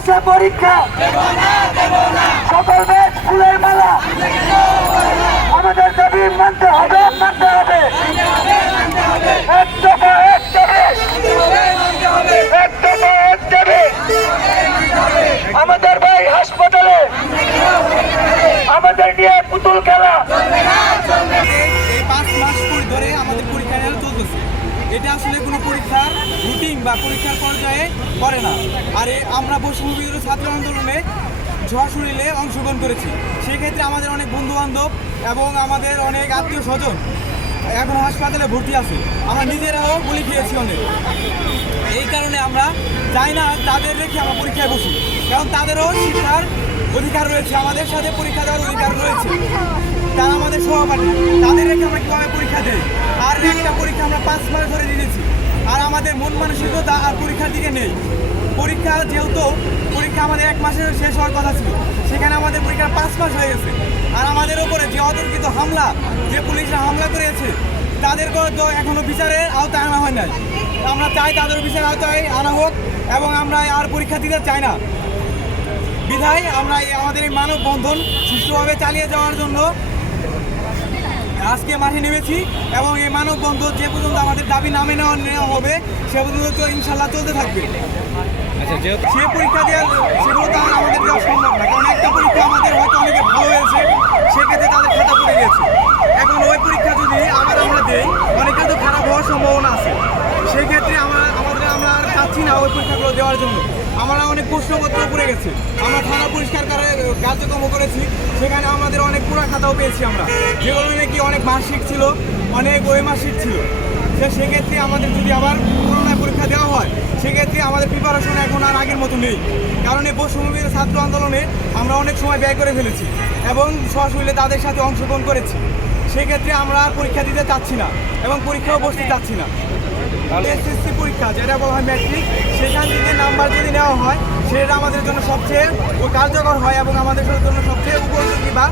বসে পরীক্ষা। সকল ব্যাচ ফুলের মালা। আমাদের দাবি মানতে হবে মানতে হবে। এক এক এক এক আমাদের ভাই হাসপাতালে। আমাদের নিয়ে পুতুল খেলা। রুটিন বা পরীক্ষার পর্যায়ে করে না। আর, আমরা বিরোধী ছাত্র আন্দোলনে ঝড়শুরিলে অংশগ্রহণ করেছি। সেক্ষেত্রে আমাদের অনেক বন্ধু বান্ধব এবং আমাদের অনেক আত্মীয় স্বজন এখন হাসপাতালে ভর্তি আছে। আমরা নিজেরাও গুলি খেয়েছি অনেক। এই কারণে আমরা চাই না তাদের রেখে আমরা পরীক্ষায় বসি। কারণ তাদেরও শিক্ষার অধিকার রয়েছে, আমাদের সাথে পরীক্ষা দেওয়ার অধিকার রয়েছে। তারা আমাদের সহপাঠী, তাদের রেখে আমরা কীভাবে পরীক্ষা দেই? আর একটা পরীক্ষা আমরা পাঁচ মাস ধরে আর আমাদের মন মানসিকতা আর পরীক্ষার দিকে নেই। পরীক্ষা যেহেতু, পরীক্ষা আমাদের এক মাসে শেষ হওয়ার কথা ছিল, সেখানে আমাদের পরীক্ষা পাঁচ মাস হয়ে গেছে। আর আমাদের ওপরে যে অতর্কিত হামলা, যে পুলিশরা হামলা করেছে তাদের তো এখনও বিচারের আওতায় আনা হয় নাই। আমরা চাই তাদের বিচারের আওতায় আনা হোক এবং আমরা আর পরীক্ষা দিতে চাই না। বিধায় আমরা আমাদের এই মানববন্ধন সুষ্ঠুভাবে চালিয়ে যাওয়ার জন্য আজকে মাঠে নেমেছি এবং এই মানববন্ধন যে পর্যন্ত আমাদের দাবি নামে নেওয়া নেওয়া হবে সে পর্যন্ত ইনশাল্লাহ চলতে থাকবে। সে পরীক্ষা দেওয়া সেগুলো তো আমাদের দেওয়া সম্ভব না কারণ একটা পরীক্ষা আমাদের হয়তো অনেকে ভালো হয়েছে সেক্ষেত্রে তাদের খাতা পড়ে গেছে। এখন ওই পরীক্ষা যদি আবার আমরা দেই অনেকের তো খারাপ হওয়ার সম্ভাবনা আছে। সেক্ষেত্রে আমরা চাচ্ছি না ওই পরীক্ষাগুলো দেওয়ার জন্য। আমরা অনেক প্রশ্নপত্র পড়ে গেছে। আমরা থানা পরিষ্কার করে কার্যক্রম করেছি। সেখানে আমাদের অনেক পুরা খাতাও পেয়েছি আমরা। যেগুলো নাকি অনেক মার্কশিট ছিল, অনেক ওই মার্কশিট ছিল সেক্ষেত্রে আমাদের যদি আবার পুনরায় পরীক্ষা দেওয়া হয়, সেক্ষেত্রে আমাদের প্রিপারেশন এখন আর আগের মতো নেই। কারণ এই বৈষম্যবির ছাত্র আন্দোলনে আমরা অনেক সময় ব্যয় করে ফেলেছি এবং সশরীরে তাদের সাথে অংশগ্রহণ করেছি। সেক্ষেত্রে আমরা পরীক্ষা দিতে চাচ্ছি না এবং পরীক্ষাও বসতে চাচ্ছি না। এসএসসি পরীক্ষা যেটা বলা হয় ম্যাট্রিক সেখান থেকে নাম্বার যদি নেওয়া হয় সেটা আমাদের জন্য সবচেয়ে কার্যকর হয় এবং আমাদের জন্য সবচেয়ে উপযোগী বা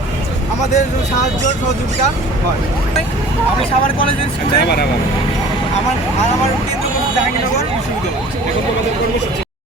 আমাদের সাহায্য সহযোগিতা হয়। আমি সাভার কলেজের স্টুডেন্ট